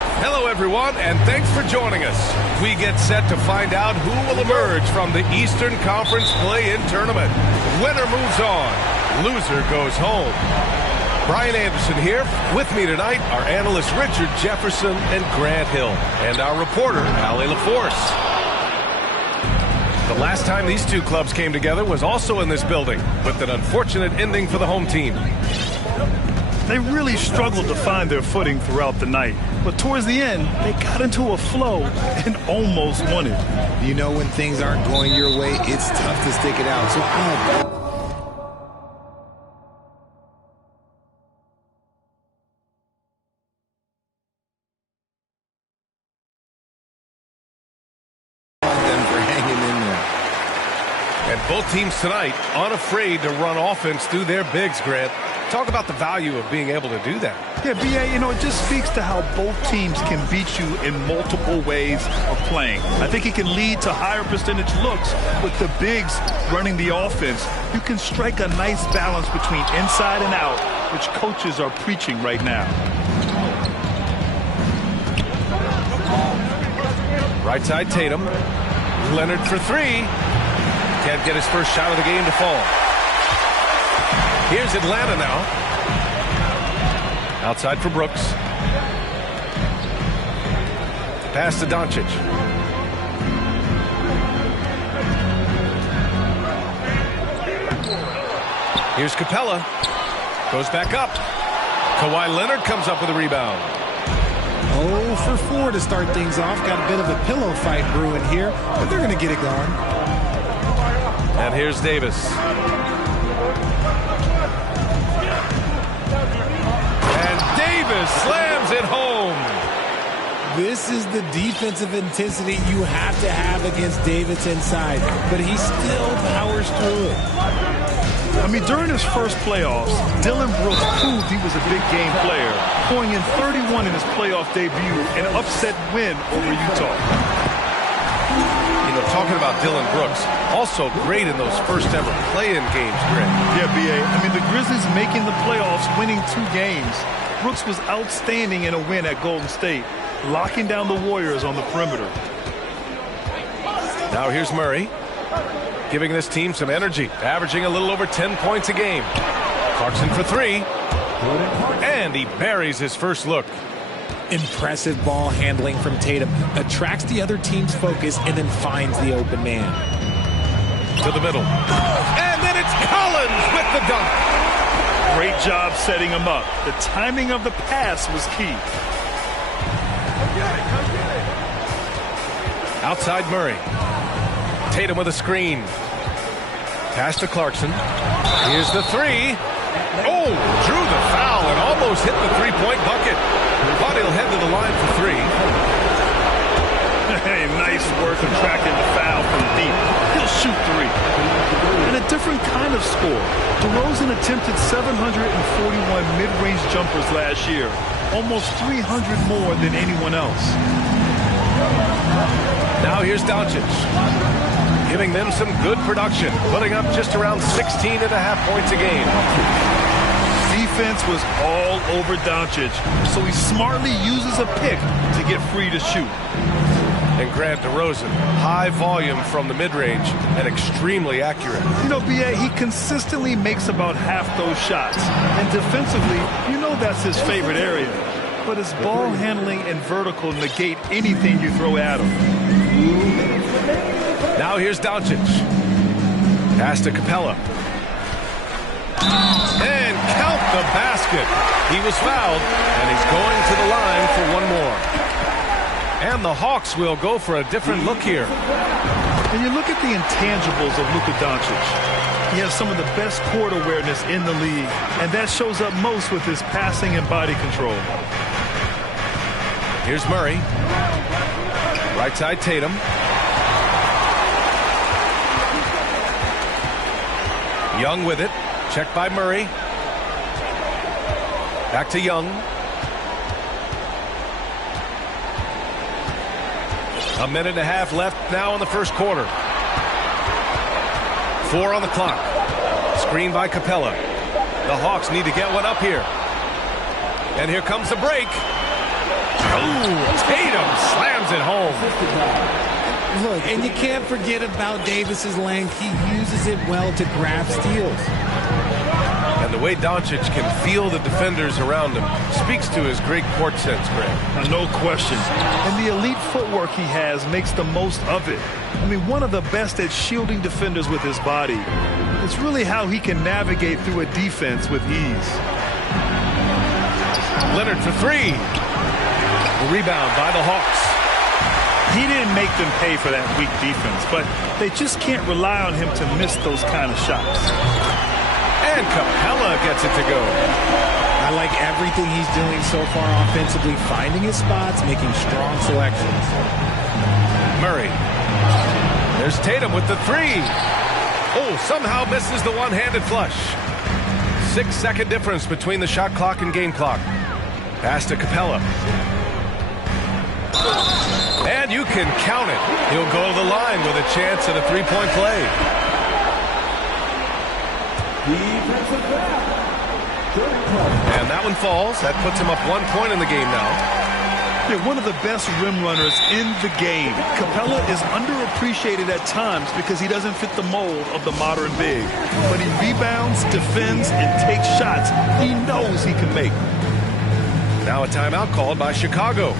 Hello, everyone, and thanks for joining us. We get set to find out who will emerge from the Eastern Conference Play-In Tournament. Winner moves on. Loser goes home. Brian Anderson here. With me tonight are analysts Richard Jefferson and Grant Hill, and our reporter, Allie LaForce. The last time these two clubs came together was also in this building, with an unfortunate ending for the home team. They really struggled to find their footing throughout the night. But towards the end, they got into a flow and almost won it. You know when things aren't going your way, it's tough to stick it out. So them for hanging in there. And both teams tonight unafraid to run offense through their bigs, Grant. Talk about the value of being able to do that. Yeah, B.A., it just speaks to how both teams can beat you in multiple ways of playing. I think it can lead to higher percentage looks with the bigs running the offense. You can strike a nice balance between inside and out, which coaches are preaching right now. Right side, Tatum. Leonard for three. Can't get his first shot of the game to fall. Here's Atlanta now. Outside for Brooks. Pass to Doncic. Here's Capella. Goes back up. Kawhi Leonard comes up with a rebound. 0 for 4 to start things off. Got a bit of a pillow fight brewing here, but they're going to get it going. And here's Davis. Slams it home. This is the defensive intensity you have to have against Davis inside, but he still powers through it. I mean, during his first playoffs, Dillon Brooks proved he was a big game player, going in 31 in his playoff debut, an upset win over Utah. Talking about Dillon Brooks, also great in those first ever play-in games, Grant. Yeah, B.A. I mean, the Grizzlies making the playoffs, winning 2 games. Brooks was outstanding in a win at Golden State, locking down the Warriors on the perimeter. Now here's Murray, giving this team some energy, averaging a little over 10 points a game. Clarkson for three, and he buries his first look. Impressive ball handling from Tatum. Attracts the other team's focus and then finds the open man. To the middle. And then it's Collins with the dunk. Great job setting him up. The timing of the pass was key. Outside Murray. Tatum with a screen. Pass to Clarkson. Here's the three. Oh, drew the foul and almost hit the three-point bucket. But he'll head to the line for three. Hey, nice work of tracking the foul from deep. He'll shoot three. And a different kind of score. DeRozan attempted 741 mid-range jumpers last year. Almost 300 more than anyone else. Now here's Doncic. Giving them some good production. Putting up just around 16.5 points a game. Defense was all over Doncic, so he smartly uses a pick to get free to shoot. And Grant, DeRozan, high volume from the mid-range and extremely accurate. B.A., he consistently makes about half those shots. And defensively, that's his favorite area. But his ball handling and vertical negate anything you throw at him. Now here's Doncic. Pass to Capella. And count the basket. He was fouled, and he's going to the line for one more. And the Hawks will go for a different look here. And you look at the intangibles of Luka Doncic. He has some of the best court awareness in the league, and that shows up most with his passing and body control. Here's Murray. Right side, Tatum. Young with it. Checked by Murray. Back to Young. A minute and a half left now in the first quarter. 4 on the clock. Screen by Capella. The Hawks need to get one up here. And here comes the break. Oh, Tatum slams it home. Look, and you can't forget about Davis's length. He uses it well to grab steals. And the way Doncic can feel the defenders around him speaks to his great court sense, Graham. No question. And the elite footwork he has makes the most of it. I mean, one of the best at shielding defenders with his body. It's really how he can navigate through a defense with ease. Leonard for three. Rebound by the Hawks. He didn't make them pay for that weak defense, but they just can't rely on him to miss those kind of shots. And Capella gets it to go. I like everything he's doing so far offensively, finding his spots, making strong selections. Murray. There's Tatum with the three. Oh, somehow misses the one-handed flush. 6-second difference between the shot clock and game clock. Pass to Capella. And you can count it. He'll go to the line with a chance at a three-point play. And that one falls. That puts him up 1 point in the game now. They're one of the best rim runners in the game. Capella is underappreciated at times because he doesn't fit the mold of the modern big. But he rebounds, defends, and takes shots he knows he can make. Now a timeout called by Chicago.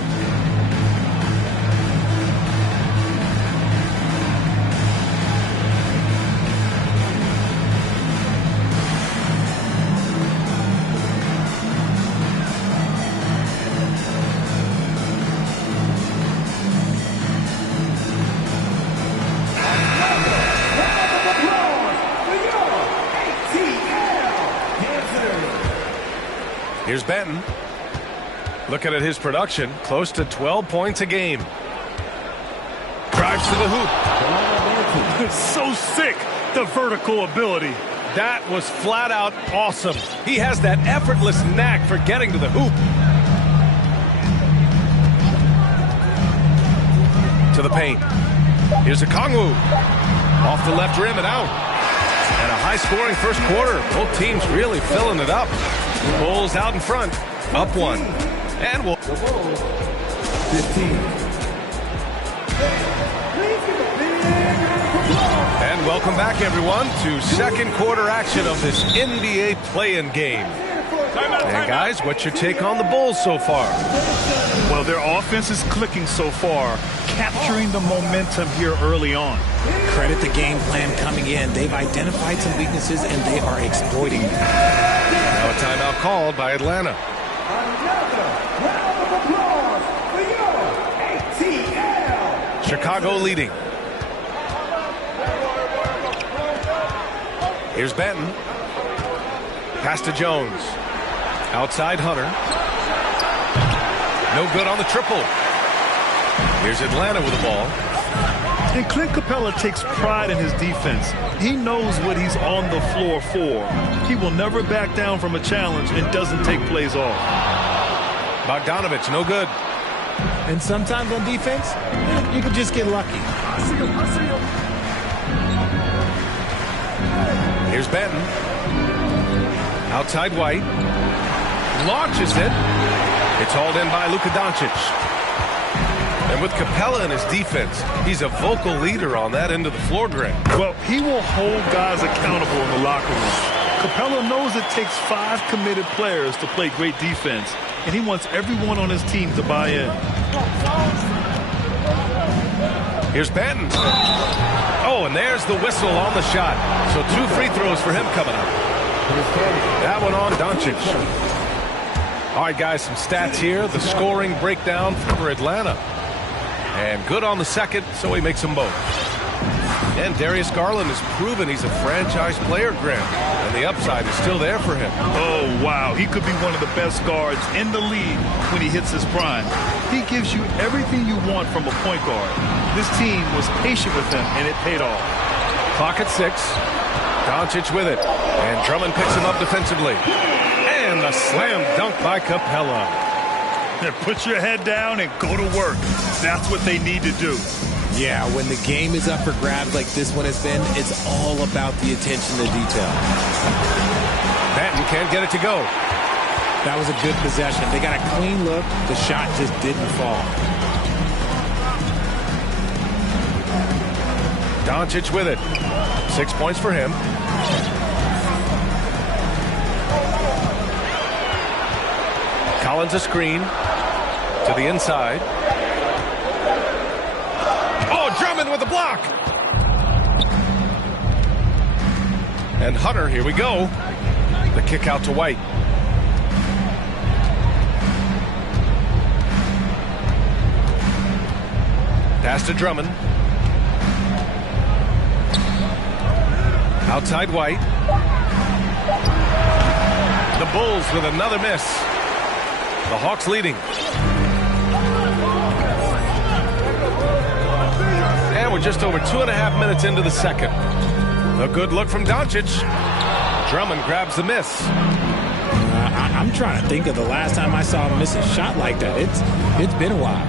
Here's Benton. Looking at his production, close to 12 points a game. Drives to the hoop. It's so sick, the vertical ability. That was flat out awesome. He has that effortless knack for getting to the hoop. To the paint. Here's a Okongwu. Off the left rim and out. And a high-scoring first quarter. Both teams really filling it up. Bulls out in front, up one. And we'll... 15. And welcome back, everyone, to second quarter action of this NBA play-in game. And guys, what's your take on the Bulls so far? Well, their offense is clicking so far, capturing the momentum here early on. Credit the game plan coming in. They've identified some weaknesses, and they are exploiting them. Now a timeout called by Atlanta. Chicago leading. Here's Benton. Pass to Jones. Outside Hunter. No good on the triple. Here's Atlanta with the ball. And Clint Capella takes pride in his defense. He knows what he's on the floor for. He will never back down from a challenge and doesn't take plays off. Bogdanovich, no good. And sometimes on defense, you can just get lucky. Here's Benton. Outside White. Launches it. It's hauled in by Luka Doncic. And with Capella in his defense, he's a vocal leader on that end of the floor, Greg. Well, he will hold guys accountable in the locker room. Capella knows it takes 5 committed players to play great defense, and he wants everyone on his team to buy in. Here's Benton. Oh, and there's the whistle on the shot. So 2 free throws for him coming up. That one on Doncic. All right, guys, some stats here. The scoring breakdown for Atlanta. And good on the second, so he makes them both. And Darius Garland has proven he's a franchise player, Graham. And the upside is still there for him. Oh, wow. He could be one of the best guards in the league when he hits his prime. He gives you everything you want from a point guard. This team was patient with him, and it paid off. Clock at 6. Doncic with it. And Drummond picks him up defensively. And the slam dunk by Capella. Put your head down and go to work. That's what they need to do. Yeah, when the game is up for grabs like this one has been, it's all about the attention to detail. Benton can't get it to go. That was a good possession. They got a clean look. The shot just didn't fall. Doncic with it. 6 points for him. Collins a screen to the inside. Oh, Drummond with the block. And Hunter, here we go. The kick out to White. Pass to Drummond. Outside White. The Bulls with another miss. The Hawks leading. And we're just over 2.5 minutes into the second. A good look from Doncic. Drummond grabs the miss. I'm trying to think of the last time I saw him miss a shot like that. It's been a while.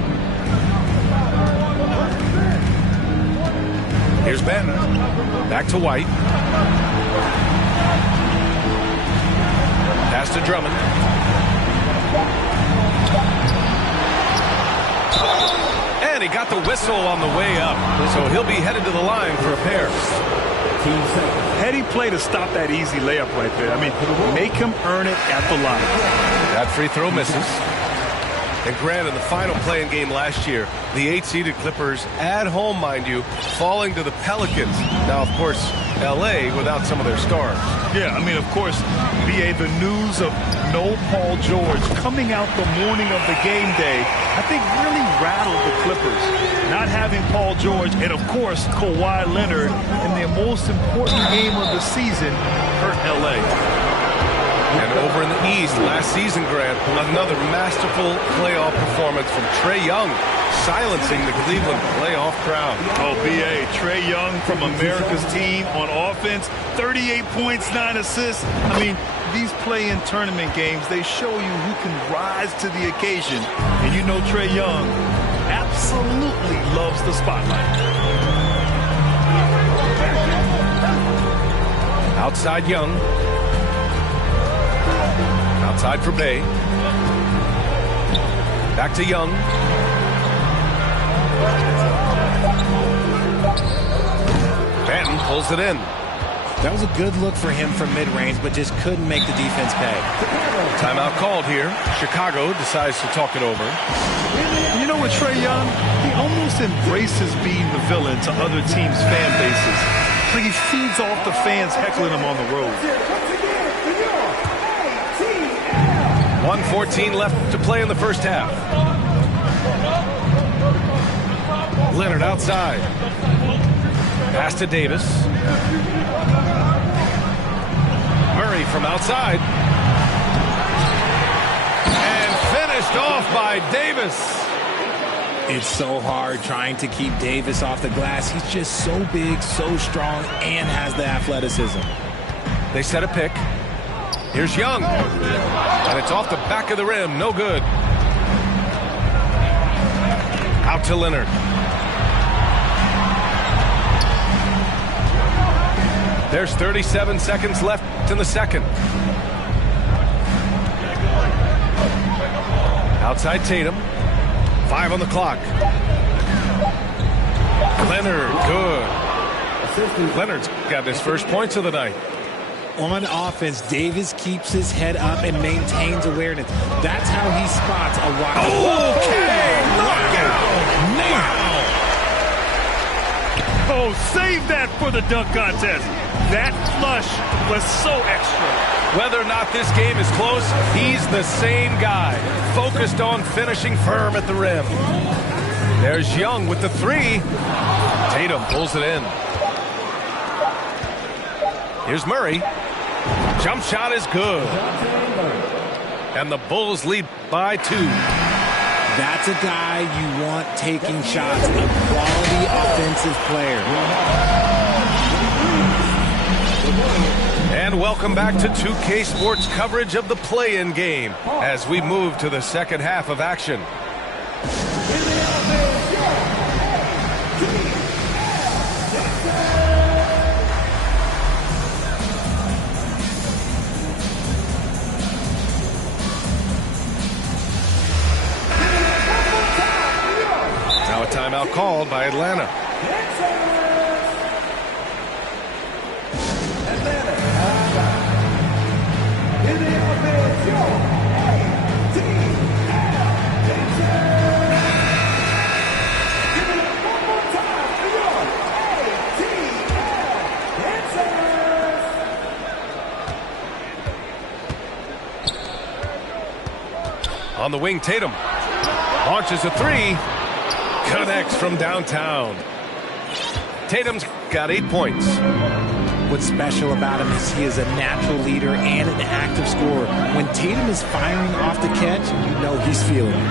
Here's Ben. Back to White. Pass to Drummond. And he got the whistle on the way up. So he'll be headed to the line for a pair. Heady play to stop that easy layup right there. I mean, make him earn it at the line. That free throw misses. And granted, the final playing game last year, the 8-seeded Clippers, at home, mind you, falling to the Pelicans. Now, of course, L.A. without some of their stars. Yeah, I mean, of course, B.A., the news of no Paul George coming out the morning of the game day, I think really rattled the Clippers. Not having Paul George and, of course, Kawhi Leonard in their most important game of the season hurt L.A. And over in the East, last season, Grant, another masterful playoff performance from Trae Young, silencing the Cleveland playoff crowd. Oh, B.A., Trae Young from America's team on offense, 38 points, 9 assists. I mean, these play-in tournament games, they show you who can rise to the occasion. And you know Trae Young absolutely loves the spotlight. Outside Young. Outside for Bay. Back to Young. Banton pulls it in. That was a good look for him from mid-range, but just couldn't make the defense pay. Timeout called here. Chicago decides to talk it over. You know what, Trae Young? He almost embraces being the villain to other teams' fan bases. Like he feeds off the fans heckling him on the road. 1:14 left to play in the first half. Leonard outside. Pass to Davis. Murray from outside. And finished off by Davis. It's so hard trying to keep Davis off the glass. He's just so big, so strong, and has the athleticism. They set a pick. Here's Young. And it's off the back of the rim. No good. Out to Leonard. There's 37 seconds left in the second. Outside Tatum. 5 on the clock. Leonard, good. Leonard's got his first points of the night. On offense, Davis keeps his head up and maintains awareness. That's how he spots a wide. Okay, knockout. Wow. Oh, save that for the dunk contest. That flush was so extra. Whether or not this game is close, he's the same guy, focused on finishing firm at the rim. There's Young with the three. Tatum pulls it in. Here's Murray. Jump shot is good. And the Bulls lead by 2. That's a guy you want taking shots, a quality offensive player. And welcome back to 2K Sports coverage of the play-in game as we move to the second half of action. Timeout called by Atlanta. On the wing, Tatum launches a three, connects from downtown. Tatum's got 8 points. What's special about him is he is a natural leader and an active scorer. When Tatum is firing off the catch, you know he's feeling it.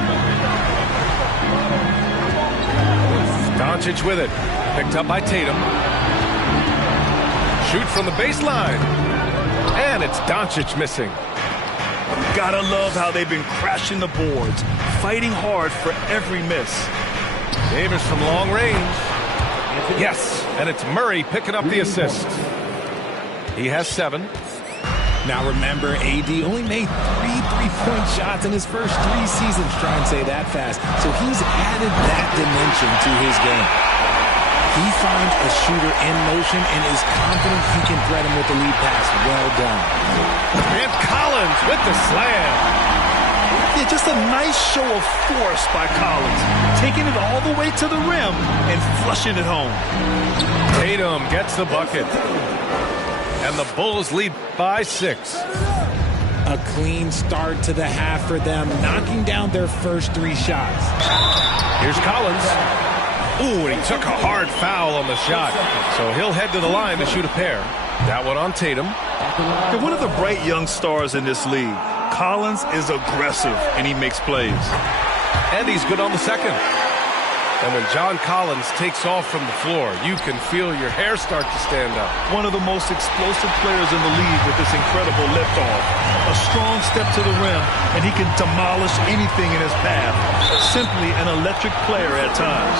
Doncic with it, picked up by Tatum. Shoot from the baseline, and it's Doncic missing. Gotta love how they've been crashing the boards, fighting hard for every miss. Davis from long range. Yes, and it's Murray picking up the assist. He has 7. Now remember, AD only made 3 3-point shots in his first 3 seasons. Try and say that fast. So he's added that dimension to his game. He finds a shooter in motion and is confident he can threat him with the lead pass. Well done. And Collins with the slam. Yeah, just a nice show of force by Collins, taking it all the way to the rim and flushing it home. Tatum gets the bucket. And the Bulls lead by 6. A clean start to the half for them, knocking down their first 3 shots. Here's Collins. Ooh, and he took a hard foul on the shot. So he'll head to the line to shoot a pair. That one on Tatum. They're one of the bright young stars in this league. Collins is aggressive, and he makes plays. And he's good on the second. And when John Collins takes off from the floor, you can feel your hair start to stand up. One of the most explosive players in the league with this incredible liftoff. A strong step to the rim, and he can demolish anything in his path. Simply an electric player at times.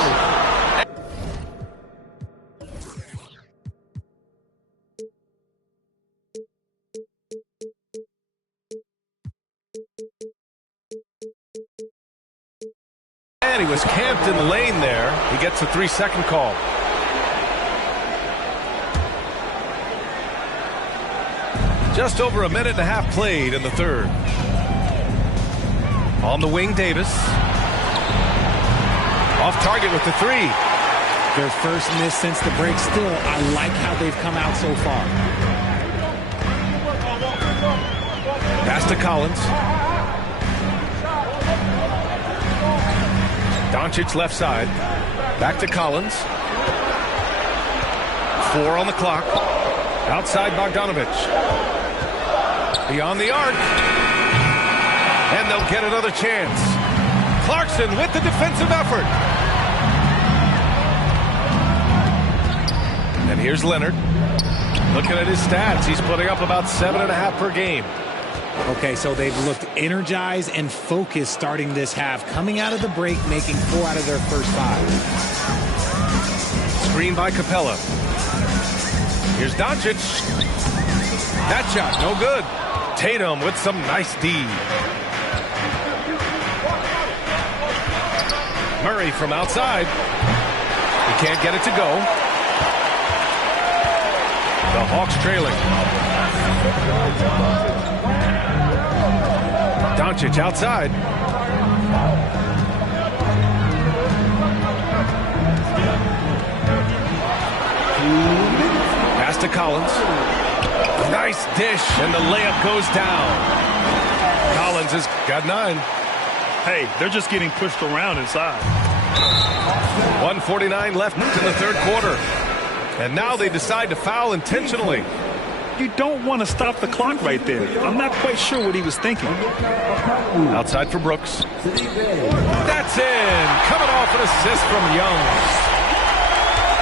And he was camped in the lane there. He gets a 3-second call. Just over a minute and a half played in the third. On the wing, Davis. Off target with the 3. Their first miss since the break. Still, I like how they've come out so far. Pass to Collins. Doncic left side. Back to Collins. 4 on the clock. Outside Bogdanovich. Beyond the arc. And they'll get another chance. Clarkson with the defensive effort. And here's Leonard. Looking at his stats, he's putting up about 7.5 per game. Okay, so they've looked energized and focused starting this half. Coming out of the break, making 4 out of their first 5. Screen by Capella. Here's Doncic. That shot, no good. Tatum with some nice D. Murray from outside. He can't get it to go. The Hawks trailing. Doncic outside. Pass to Collins. Nice dish, and the layup goes down. Collins has got 9. Hey, they're just getting pushed around inside. 1:49 left in the third quarter. And now they decide to foul intentionally. You don't want to stop the clock right there. I'm not quite sure what he was thinking. Outside for Brooks. That's in. Coming off an assist from Young.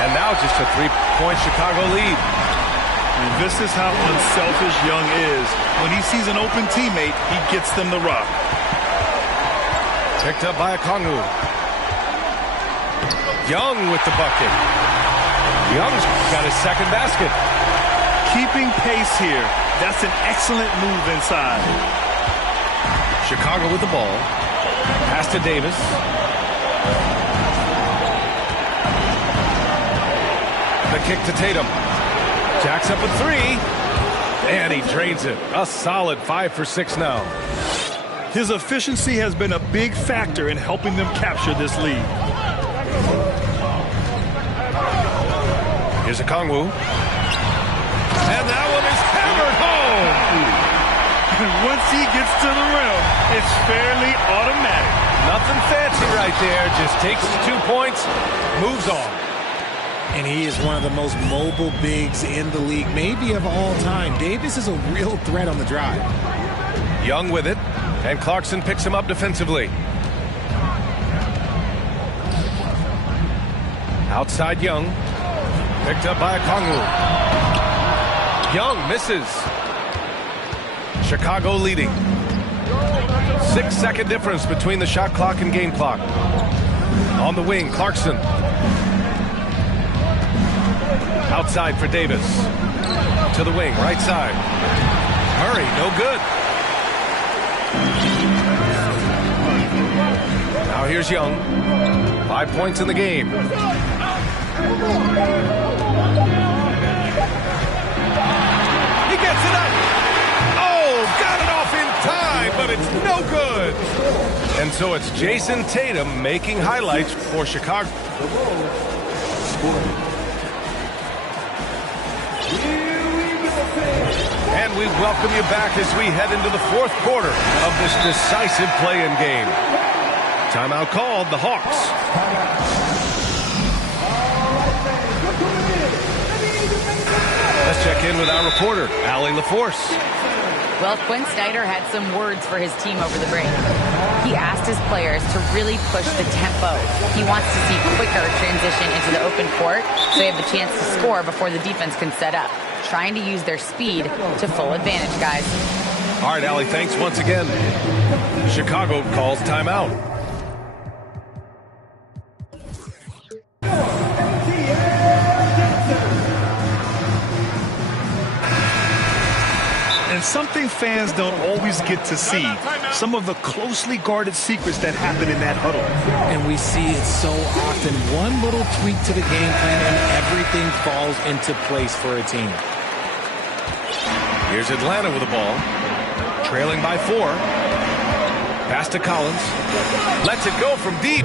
And now just a 3-point Chicago lead. And this is how unselfish Young is. When he sees an open teammate, he gets them the rock. Picked up by Okongwu. Young with the bucket. Young's got his second basket. Keeping pace here. That's an excellent move inside. Chicago with the ball. Pass to Davis. The kick to Tatum. Jacks up a three. And he drains it. A solid 5 for 6 now. His efficiency has been a big factor in helping them capture this lead. Here's a Kongwu. And that one is hammered home. And once he gets to the rim, it's fairly automatic. Nothing fancy right there. Just takes his 2 points, moves on. And he is one of the most mobile bigs in the league, maybe of all time. Davis is a real threat on the drive. Young with it, and Clarkson picks him up defensively. Outside Young, picked up by Kongwu. Young misses. Chicago leading. 6-second difference between the shot clock and game clock. On the wing, Clarkson. Outside for Davis. To the wing, right side. Murray, no good. Now here's Young. 5 points in the game. He gets it up. Oh, got it off in time, but it's no good. And so it's Jason Tatum making highlights for Chicago. And we welcome you back as we head into the fourth quarter of this decisive play-in game. Timeout called, the Hawks. Let's check in with our reporter, Allie LaForce. Well, Quinn Snyder had some words for his team over the break. He asked his players to really push the tempo. He wants to see quicker transition into the open court so they have the chance to score before the defense can set up. Trying to use their speed to full advantage, guys. All right, Allie, thanks once again. Chicago calls timeout. And something fans don't always get to see, some of the closely guarded secrets that happen in that huddle. And we see it so often. One little tweak to the game plan and everything falls into place for a team. Here's Atlanta with the ball. Trailing by 4. Pass to Collins. Lets it go from deep.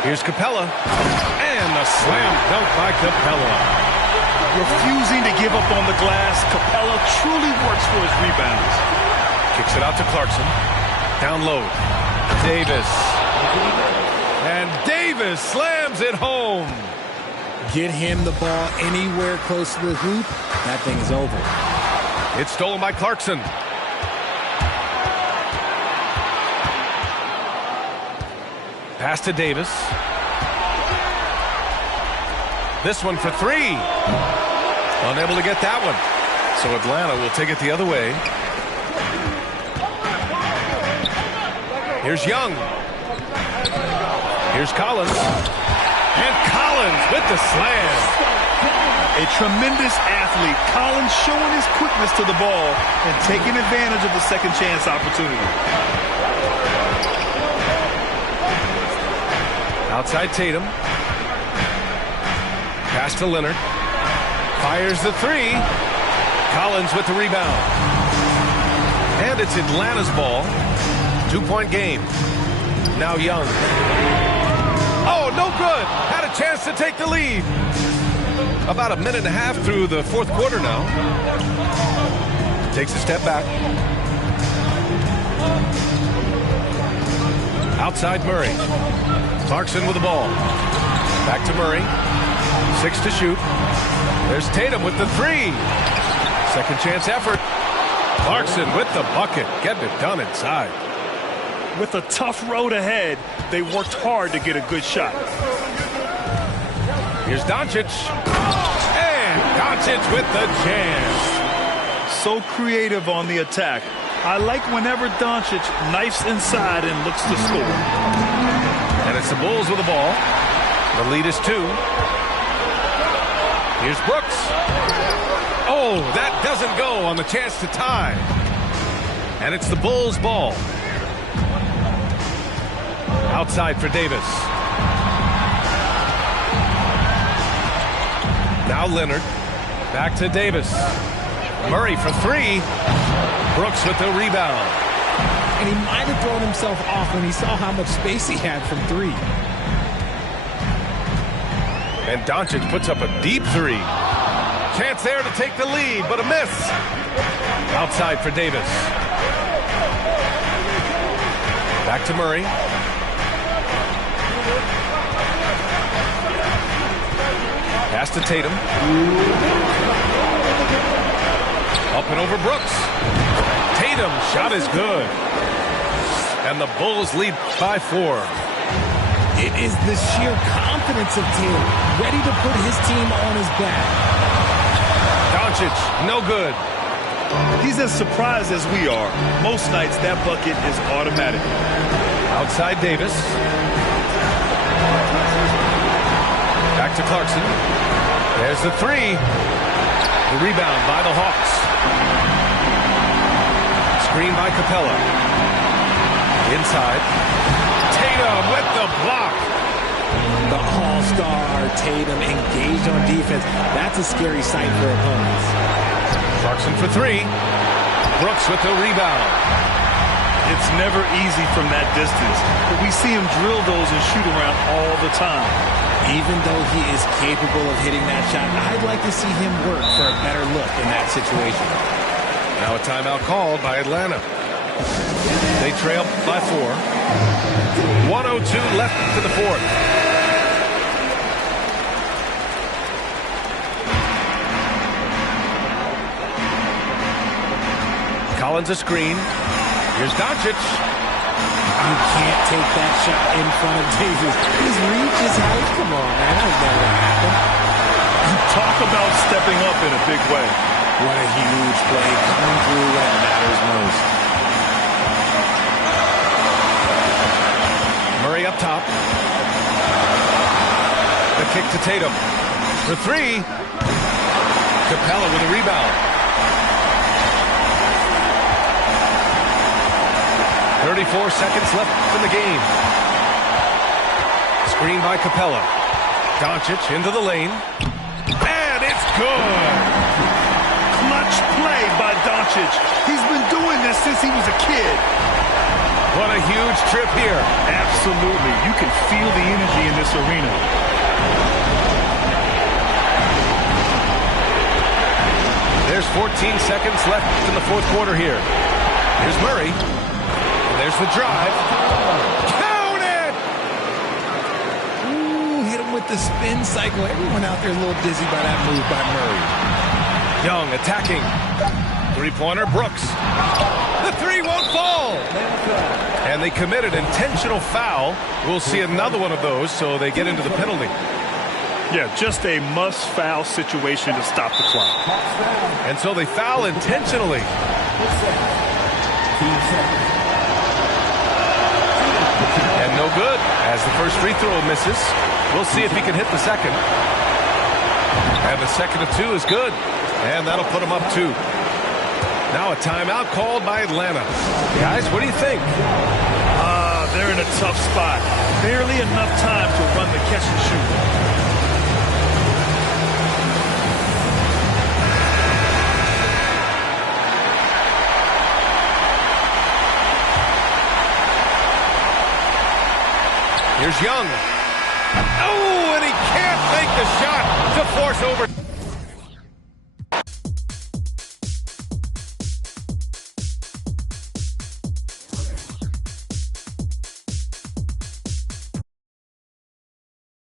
Here's Capella. And a slam dunk by Capella. Refusing to give up on the glass, Capella truly works for his rebounds. Kicks it out to Clarkson. Down low. Davis. And Davis slams it home. Get him the ball anywhere close to the hoop, that thing is over. It's stolen by Clarkson. Pass to Davis. This one for 3. Unable to get that one. So Atlanta will take it the other way. Here's Young. Here's Collins. And Collins with the slam. A tremendous athlete. Collins showing his quickness to the ball and taking advantage of the second chance opportunity. Outside Tatum. Pass to Leonard. Fires the 3. Collins with the rebound. And it's Atlanta's ball. 2-point game. Now Young. Oh, no good. Had a chance to take the lead. About a minute and a half through the fourth quarter now. Takes a step back. Outside Murray. Clarkson with the ball. Back to Murray. 6 to shoot. There's Tatum with the 3. Second chance effort. Clarkson with the bucket. Getting it done inside. With a tough road ahead, they worked hard to get a good shot. Here's Doncic. And Doncic with the jam. So creative on the attack. I like whenever Doncic knifes inside and looks to score. And it's the Bulls with the ball. The lead is 2. Here's Brooks. Oh, that doesn't go on the chance to tie. And it's the Bulls' ball. Outside for Davis. Now Leonard. Back to Davis. Murray for three. Brooks with the rebound. And he might have thrown himself off when he saw how much space he had from three. And Doncic puts up a deep three. Chance there to take the lead, but a miss. Outside for Davis. Back to Murray. Pass to Tatum. Up and over Brooks. Tatum shot is good. And the Bulls lead by 4. It is the sheer confidence of Tatum, ready to put his team on his back. Doncic, no good. He's as surprised as we are. Most nights that bucket is automatic. Outside Davis. Back to Clarkson. There's the three. The rebound by the Hawks. Screen by Capella. Inside. Tatum with the block. The all-star Tatum engaged on defense. That's a scary sight for opponents. Clarkson for three. Brooks with the rebound. It's never easy from that distance, but we see him drill those and shoot around all the time. Even though he is capable of hitting that shot, I'd like to see him work for a better look in that situation. Now a timeout called by Atlanta. They trail by 4. 1:02 left to the fourth. Collins a screen. Here's Doncic. You can't take that shot in front of Davis. His reach is out. Come on, man. That would never happen. Talk about stepping up in a big way. What a huge play coming through when it matters most. Murray up top. The kick to Tatum. For three. Capella with a rebound. 34 seconds left in the game. Screen by Capella. Doncic into the lane. And it's good. Clutch play by Doncic. He's been doing this since he was a kid. What a huge trip here. Absolutely. You can feel the energy in this arena. There's 14 seconds left in the fourth quarter here. Here's Murray. There's the drive. Count it! Ooh, hit him with the spin cycle. Everyone out there a little dizzy by that move by Murray. Young attacking. Three-pointer, Brooks. The three won't fall. And they committed intentional foul. We'll see another one of those, so they get into the penalty. Yeah, just a must-foul situation to stop the clock. And so they foul intentionally. And no good, as the first free throw misses. We'll see if he can hit the second. And the second of two is good. And that'll put him up 2. Now a timeout called by Atlanta. Guys, what do you think? They're in a tough spot. Barely enough time to run the catch and shoot. Here's Young. Oh, and he can't make the shot to force over.